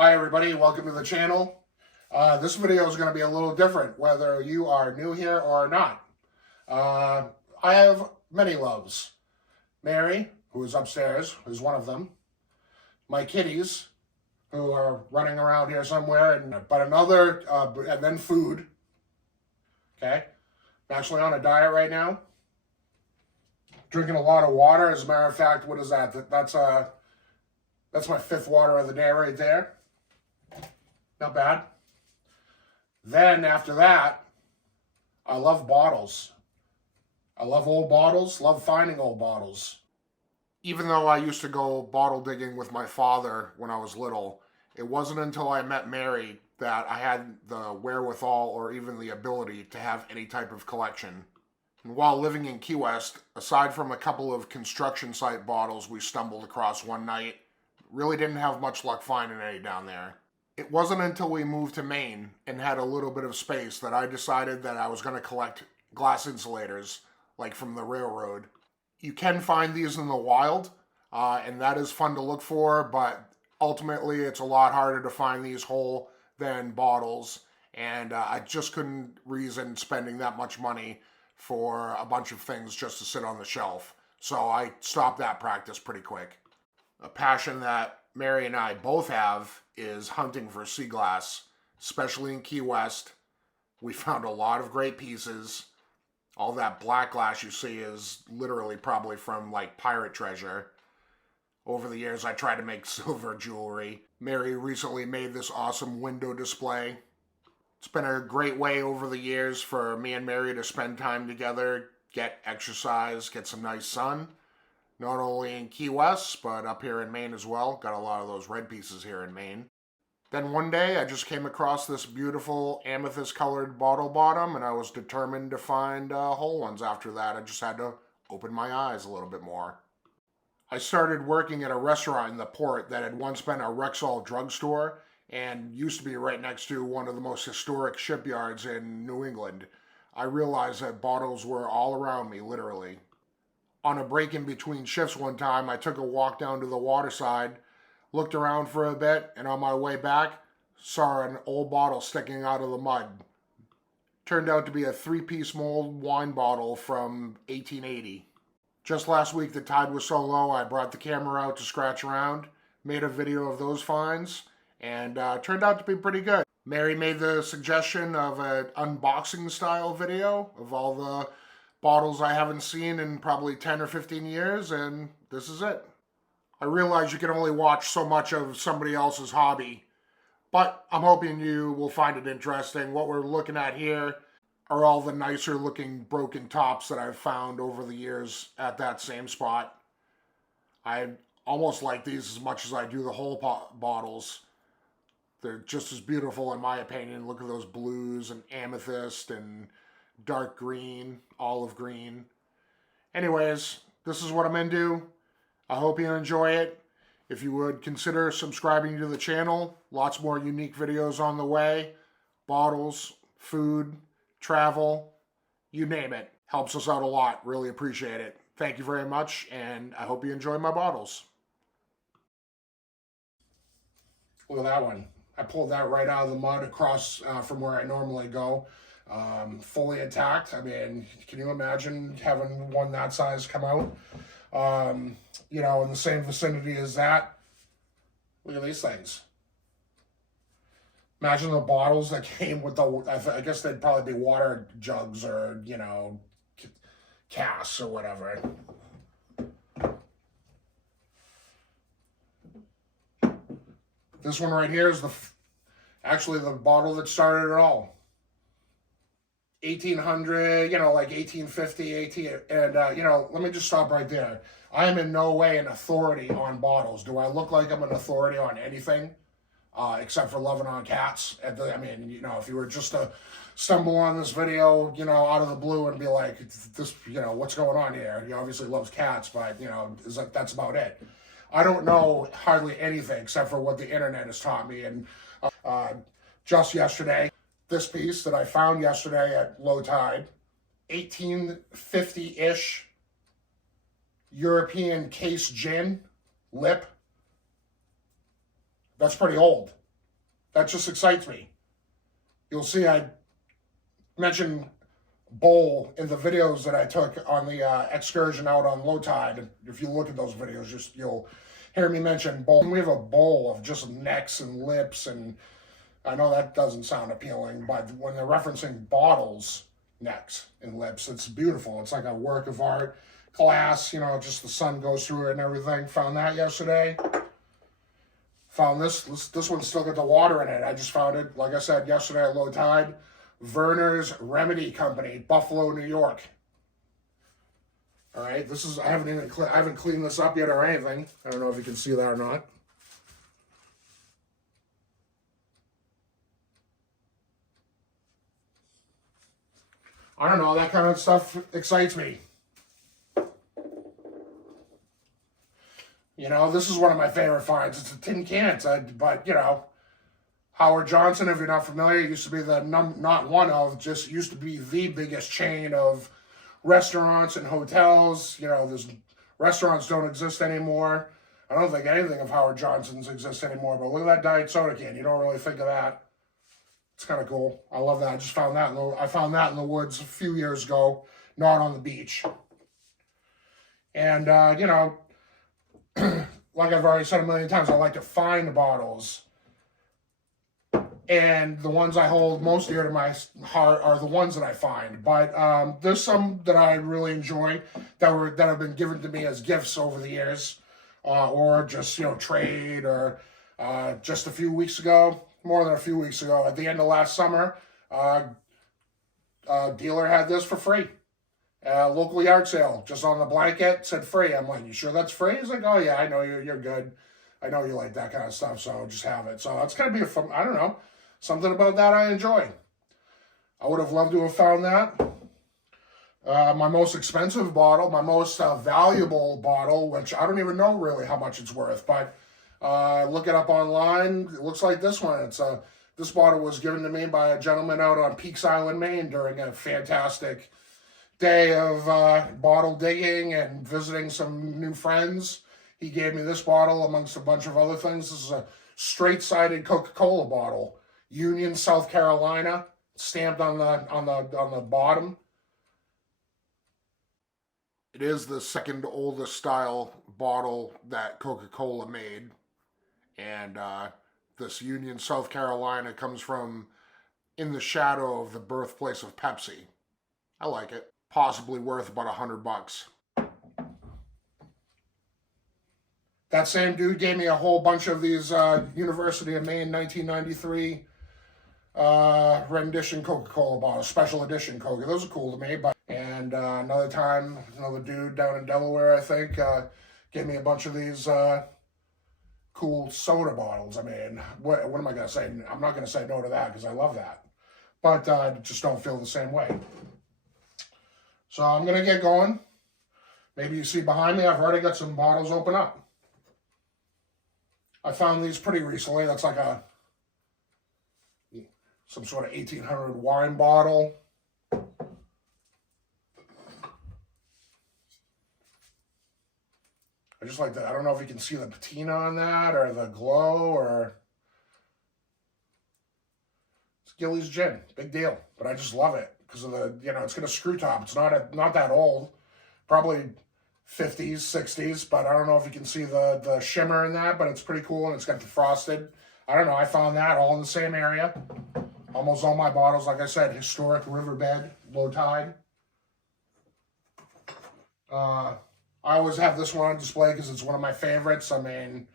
Hi everybody, welcome to the channel. This video is going to be a little different, whether you are new here or not. I have many loves. Mary, who is upstairs, is one of them. My kitties, who are running around here somewhere, and then food. Okay, I'm actually on a diet right now. Drinking a lot of water. As a matter of fact, what is that? That's my fifth water of the day right there. Not bad. Then after that, I love bottles. I love old bottles, love finding old bottles. Even though I used to go bottle digging with my father when I was little, it wasn't until I met Mary that I had the wherewithal or even the ability to have any type of collection. And while living in Key West, aside from a couple of construction site bottles we stumbled across one night, really didn't have much luck finding any down there. It wasn't until we moved to Maine and had a little bit of space that I decided that I was going to collect glass insulators, like from the railroad. You can find these in the wild, and that is fun to look for, but ultimately it's a lot harder to find these whole than bottles, and I just couldn't reason spending that much money for a bunch of things just to sit on the shelf. So I stopped that practice pretty quick. A passion that Mary and I both have is hunting for sea glass, especially in Key West. We found a lot of great pieces. All that black glass you see is literally probably from like pirate treasure. Over the years I tried to make silver jewelry. Mary recently made this awesome window display. It's been a great way over the years for me and Mary to spend time together, get exercise, get some nice sun. Not only in Key West, but up here in Maine as well. Got a lot of those red pieces here in Maine. Then one day I just came across this beautiful amethyst colored bottle bottom, and I was determined to find whole ones after that. I just had to open my eyes a little bit more. I started working at a restaurant in the port that had once been a Rexall drugstore and used to be right next to one of the most historic shipyards in New England. I realized that bottles were all around me, literally. On a break in between shifts one time, I took a walk down to the waterside, looked around for a bit, and on my way back, saw an old bottle sticking out of the mud. Turned out to be a 3-piece mold wine bottle from 1880. Just last week, the tide was so low, I brought the camera out to scratch around, made a video of those finds, and turned out to be pretty good. Mary made the suggestion of an unboxing style video of all the bottles I haven't seen in probably 10 or 15 years, and this is it. I realize you can only watch so much of somebody else's hobby, but I'm hoping you will find it interesting. What we're looking at here are all the nicer looking broken tops that I've found over the years at that same spot. I almost like these as much as I do the whole bottles. They're just as beautiful in my opinion. Look at those blues and amethyst and dark green, olive green. Anyways, this is what I'm into. I hope you enjoy it. If you would consider subscribing to the channel, lots more unique videos on the way. Bottles, food, travel, you name it. Helps us out a lot. Really appreciate it. Thank you very much, and I hope you enjoy my bottles. Look at that one. I pulled that right out of the mud across from where I normally go. Fully intact. I mean, can you imagine having one that size come out? You know, in the same vicinity as that. Look at these things. Imagine the bottles that came with the, I guess they'd probably be water jugs or, you know, casks or whatever. This one right here is actually the bottle that started it all. 1800, you know, like 1850, and you know, let me just stop right there. I am in no way an authority on bottles. Do I look like I'm an authority on anything? Except for loving on cats. I mean, you know, if you were just to stumble on this video, you know, out of the blue and be like, this, you know, what's going on here? He obviously loves cats, but, you know, that's about it. I don't know hardly anything except for what the internet has taught me. And just yesterday, this piece that I found yesterday at low tide, 1850-ish European case gin, lip. That's pretty old. That just excites me. You'll see I mentioned bowl in the videos that I took on the excursion out on low tide. If you look at those videos, you'll hear me mention bowl. We have a bowl of just necks and lips, and I know that doesn't sound appealing, but when they're referencing bottles, necks, and lips, it's beautiful. It's like a work of art. Glass, you know, just the sun goes through it and everything. Found that yesterday. Found this one's still got the water in it. I just found it, like I said, yesterday at low tide. Werner's Remedy Company, Buffalo, New York. All right, this is I haven't cleaned this up yet or anything. I don't know if you can see that or not. I don't know, that kind of stuff excites me. You know, this is one of my favorite finds. It's a tin can, but you know, Howard Johnson, if you're not familiar, used to be not one of, just used to be the biggest chain of restaurants and hotels. You know, there's restaurants don't exist anymore. I don't think anything of Howard Johnson's exists anymore, but look at that diet soda can. You don't really think of that. It's kind of cool. I love that. I just found that I found that in the woods a few years ago, not on the beach. And you know, like I've already said a million times, I like to find bottles. And the ones I hold most dear to my heart are the ones that I find. But there's some that I really enjoy that have been given to me as gifts over the years, or just trade, or just a few weeks ago, more than a few weeks ago, at the end of last summer, dealer had this for free. Local yard sale, just on the blanket, said free. I'm like, you sure that's free? He's like, oh yeah, I know you're good. I know you like that kind of stuff, so just have it. So it's gonna be a fun, I don't know, something about that I enjoy. I would have loved to have found that. My most expensive bottle, my most valuable bottle, which I don't even know really how much it's worth, but look it up online. It looks like this one. This bottle was given to me by a gentleman out on Peaks Island, Maine, during a fantastic day of bottle digging and visiting some new friends. He gave me this bottle amongst a bunch of other things. This is a straight-sided Coca-Cola bottle, Union, South Carolina, stamped on the bottom. It is the second oldest style bottle that Coca-Cola made, and this Union, South Carolina comes from in the shadow of the birthplace of Pepsi. I like it. Possibly worth about $100. That same dude gave me a whole bunch of these University of Maine 1993 rendition Coca-Cola bottles, special edition Coca. Those are cool to me. And another time, another dude down in Delaware, I think, gave me a bunch of these cool soda bottles. I mean, what am I going to say? I'm not going to say no to that because I love that. But just don't feel the same way. So I'm going to get going. Maybe you see behind me, I've already got some bottles open up. I found these pretty recently. That's like some sort of 1800 wine bottle. I just like that. I don't know if you can see the patina on that or the glow or... It's Gilly's Gin. Big deal. But I just love it because of the, it's got a screw top. It's not that old. Probably 50s, 60s, but I don't know if you can see the shimmer in that, but it's pretty cool, and it's got the frosted. I don't know, I found that all in the same area. Almost all my bottles, like I said, historic riverbed, low tide. I always have this one on display because it's one of my favorites. I mean,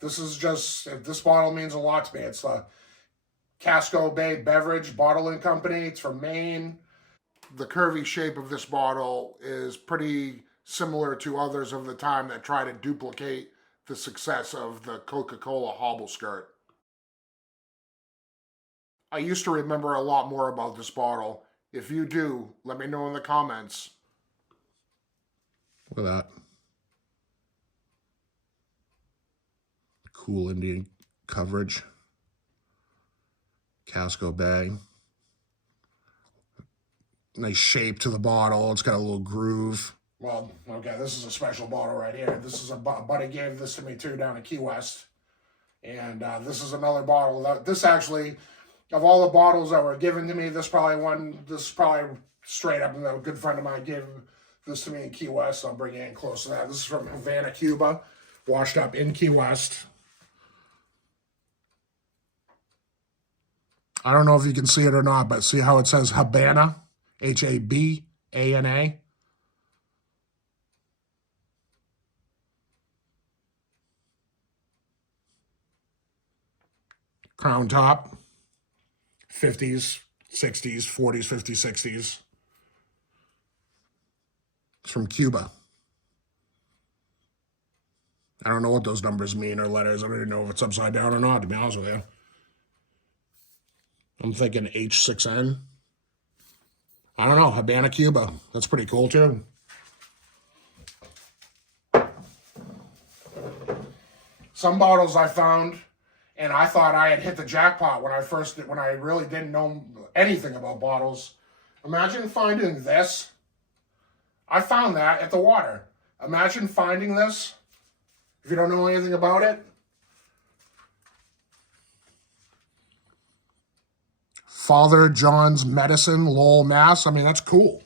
this bottle means a lot to me. It's the Casco Bay Beverage Bottling Company. It's from Maine. The curvy shape of this bottle is pretty similar to others of the time that try to duplicate the success of the Coca-Cola hobble skirt. I used to remember a lot more about this bottle. If you do, let me know in the comments. Look at that. Cool Indian coverage. Casco Bay. Nice shape to the bottle. It's got a little groove. Well, okay, this is a special bottle right here. This is a buddy gave this to me too down in Key West. And this is another bottle. This actually, of all the bottles that were given to me, this is probably straight up. A good friend of mine gave this to me in Key West. I'll bring it in close to that. This is from Havana, Cuba, washed up in Key West. I don't know if you can see it or not, but see how it says Habana, Habana. Crown top, 50s, 60s, 40s, 50s, 60s. It's from Cuba. I don't know what those numbers mean or letters. I don't even know if it's upside down or not, to be honest with you. I'm thinking H6N. I don't know, Habana, Cuba. That's pretty cool too. Some bottles I found, and I thought I had hit the jackpot when I really didn't know anything about bottles. Imagine finding this. I found that at the water. Imagine finding this if you don't know anything about it. Father John's Medicine, Lowell, Mass. I mean, that's cool.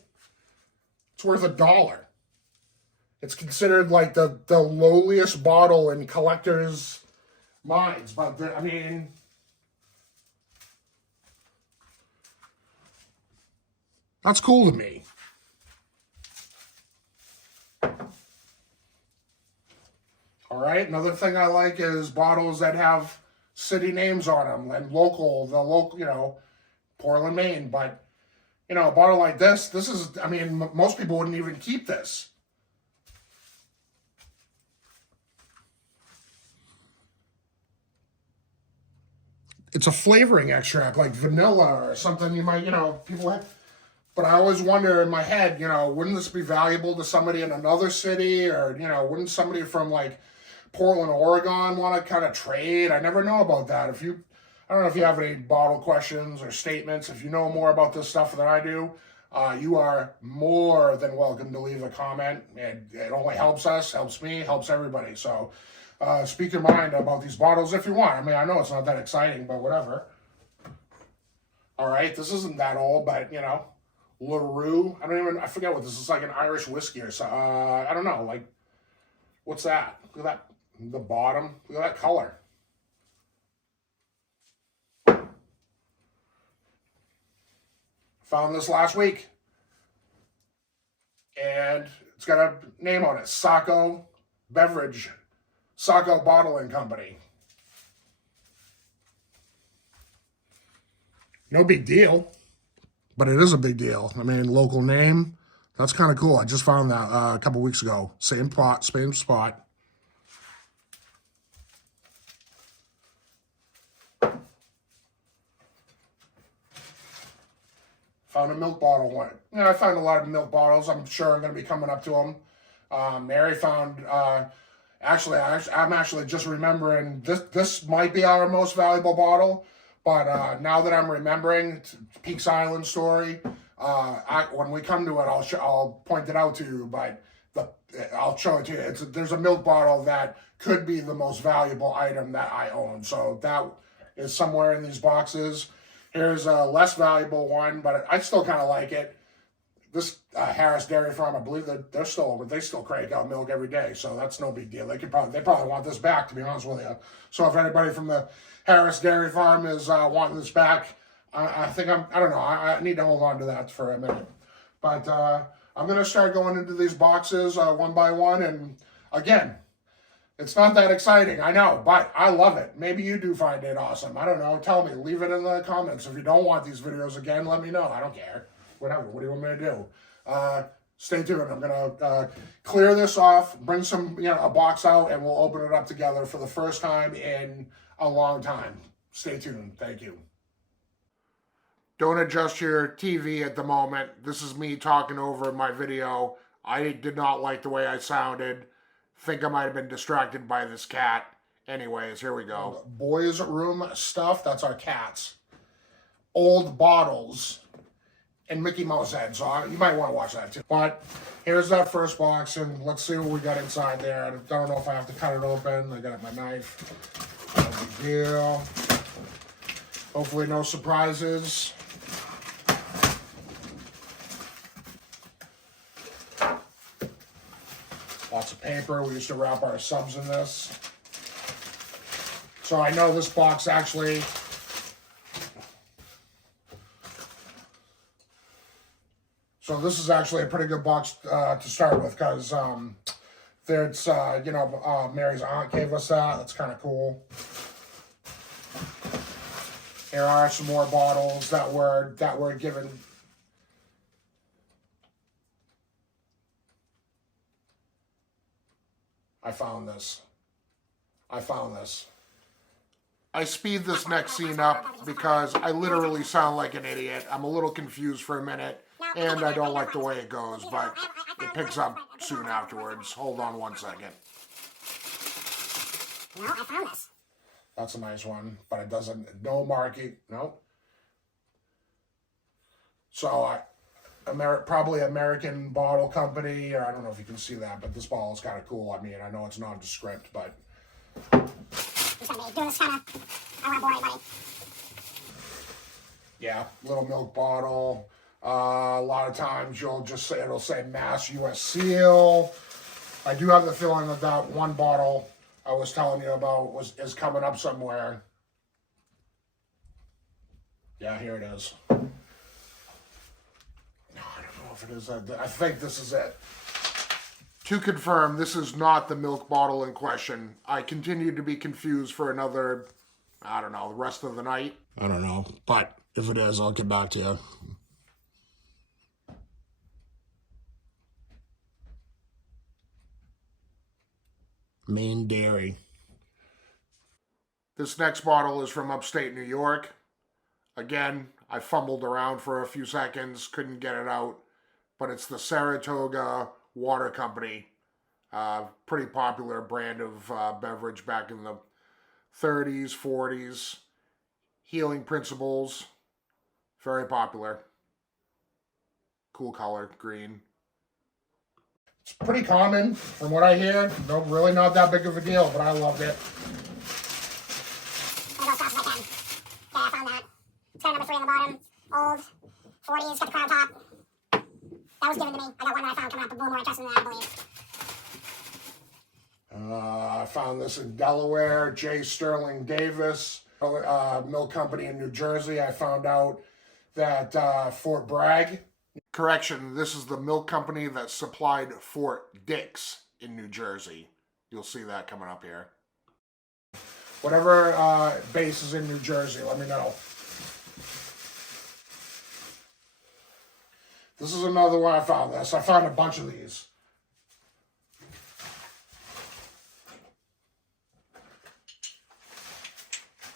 It's worth $1. It's considered like the lowliest bottle in collectors' minds. But, I mean, that's cool to me. All right, another thing I like is bottles that have city names on them and the local, Portland, Maine. But, a bottle like this is, I mean, most people wouldn't even keep this. It's a flavoring extract like vanilla or something you might, people have. But I always wonder in my head, wouldn't this be valuable to somebody in another city? Or, wouldn't somebody from like Portland, Oregon want to kind of trade? I never know about that. I don't know if you have any bottle questions or statements. If you know more about this stuff than I do, you are more than welcome to leave a comment. It only helps us, helps me, helps everybody. So speak your mind about these bottles if you want. I mean, I know it's not that exciting, but whatever. All right, this isn't that old, but, LaRue. I forget what this is, like an Irish whiskey or something. I don't know, like, what's that? Look at that, the bottom. Look at that color. Found this last week. And it's got a name on it, Saco Bottling Company. No big deal, but it is a big deal. I mean, local name, that's kind of cool. I just found that a couple weeks ago. Same spot. Found a milk bottle one. I found a lot of milk bottles. I'm sure I'm going to be coming up to them. Mary found, I'm actually just remembering, this might be our most valuable bottle, but now that I'm remembering, Peaks Island story, when we come to it, I'll point it out to you, but I'll show it to you. There's a milk bottle that could be the most valuable item that I own. So that is somewhere in these boxes. Here's a less valuable one, but I still kind of like it. This Harris Dairy Farm, I believe that they still crank out milk every day, so that's no big deal. They probably want this back, to be honest with you. So if anybody from the Harris Dairy Farm is wanting this back, I don't know. I need to hold on to that for a minute. But I'm going to start going into these boxes one by one, and again, it's not that exciting, I know, but I love it. Maybe you do find it awesome. I don't know. Tell me. Leave it in the comments. If you don't want these videos again, let me know. I don't care. Whatever. What do you want me to do? Stay tuned. I'm going to clear this off, bring a box out, and we'll open it up together for the first time in a long time. Stay tuned. Thank you. Don't adjust your TV at the moment. This is me talking over my video. I did not like the way I sounded. Think I might have been distracted by this cat. Anyways, here we go. Boys' room stuff, that's our cats. Old bottles and Mickey Mouse head, so you might want to watch that too. But here's that first box, and let's see what we got inside there. I don't know if I have to cut it open. I got my knife. No big deal. Hopefully no surprises. Lots of paper. We used to wrap our subs in this. So I know this box actually... So this is actually a pretty good box to start with because there's, Mary's aunt gave us that. That's kind of cool. Here are some more bottles that were given. I found this. I speed this next scene up because I literally sound like an idiot. I'm a little confused for a minute, and I don't like the way it goes, but it picks up soon afterwards. Hold on one second. No, I found this. That's a nice one, but it doesn't, no marking, no. So, probably American Bottle Company, or I don't know if you can see that, but this bottle is kind of cool. I mean, I know it's nondescript, but... Doing this kind of, I want to bore anybody. Yeah, little milk bottle. A lot of times it'll say Mass US Seal. I do have the feeling that one bottle I was telling you about is coming up somewhere. Yeah, here it is. No, I don't know if it is. I think this is it. To confirm, this is not the milk bottle in question. I continue to be confused for another, I don't know, the rest of the night. I don't know, but if it is, I'll get back to you. Maine Dairy. This next bottle is from upstate New York. Again, I fumbled around for a few seconds, couldn't get it out, but it's the Saratoga Water Company. Pretty popular brand of beverage back in the 30s, 40s. Healing principles. Very popular. Cool color, green. It's pretty common from what I hear. No, really not that big of a deal, but I loved it. I'll go as fast as I can. Yeah, I found that. It's got number 3 on the bottom. Old. 40s, got the crown top. That was given to me. I got one that I found coming up a little more interesting than that, I believe. I found this in Delaware. J. Sterling Davis, milk company in New Jersey. I found out that Fort Bragg. Correction, this is the milk company that supplied Fort Dix in New Jersey. You'll see that coming up here. Whatever base is in New Jersey, let me know. This is another one I found this. I found a bunch of these.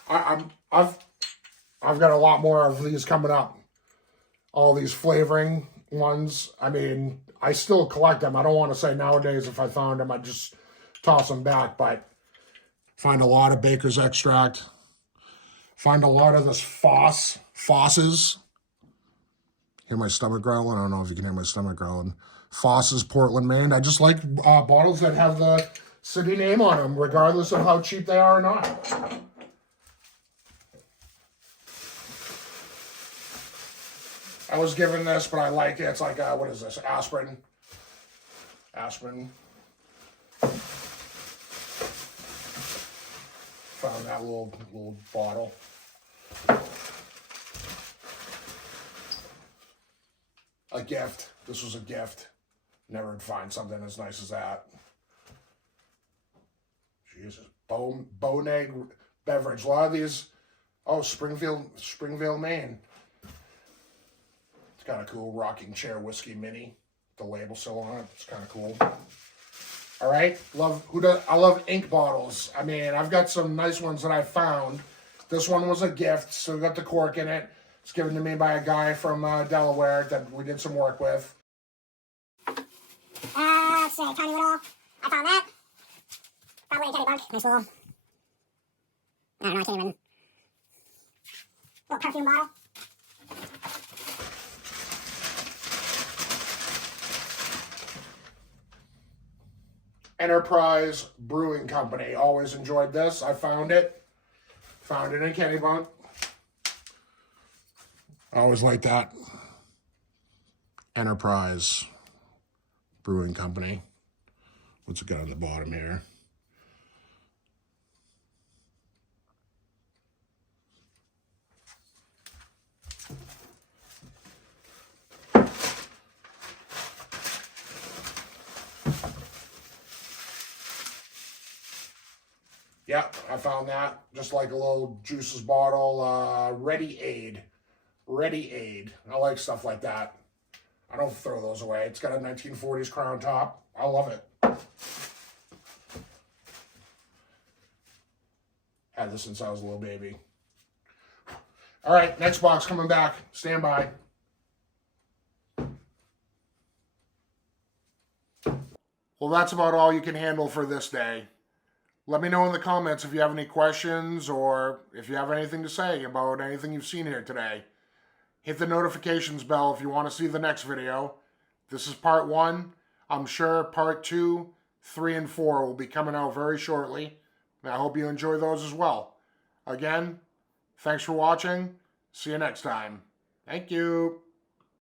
I've got a lot more of these coming up. All these flavoring ones. I mean, I still collect them. I don't want to say nowadays if I found them, I'd just toss them back, but find a lot of Baker's extract. Find a lot of this Foss's. Hear my stomach growling? I don't know if you can hear my stomach growling. Foss's, Portland, Maine. I just like bottles that have the city name on them, regardless of how cheap they are or not. I was given this, but I like it. It's like, what is this? Aspirin. Found that little bottle. A gift. This was a gift. Never would find something as nice as that. Jesus. Boneg beverage. A lot of these. Oh, Springfield, Maine. Got a cool rocking chair whiskey mini. The label still on it. It's kind of cool. All right. I love ink bottles. I mean, I've got some nice ones that I found. This one was a gift, so got the cork in it. It's given to me by a guy from Delaware that we did some work with. Let's see. Tiny little. I found that. Probably a teddy bug. Nice little. I don't know. I can't even. Little perfume bottle. Enterprise Brewing Company. Always enjoyed this. I found it. Found it in Kennebunk. I always like that. Enterprise Brewing Company. What's it got on the bottom here? Yeah, I found that. Just like a little juices bottle. Ready Aid. Ready Aid. I like stuff like that. I don't throw those away. It's got a 1940s crown top. I love it. Had this since I was a little baby. All right, next box coming back. Stand by. Well, that's about all you can handle for this day. Let me know in the comments if you have any questions or if you have anything to say about anything you've seen here today. Hit the notifications bell if you want to see the next video. This is part 1. I'm sure part 2, 3, and 4 will be coming out very shortly. And I hope you enjoy those as well. Again, thanks for watching. See you next time. Thank you.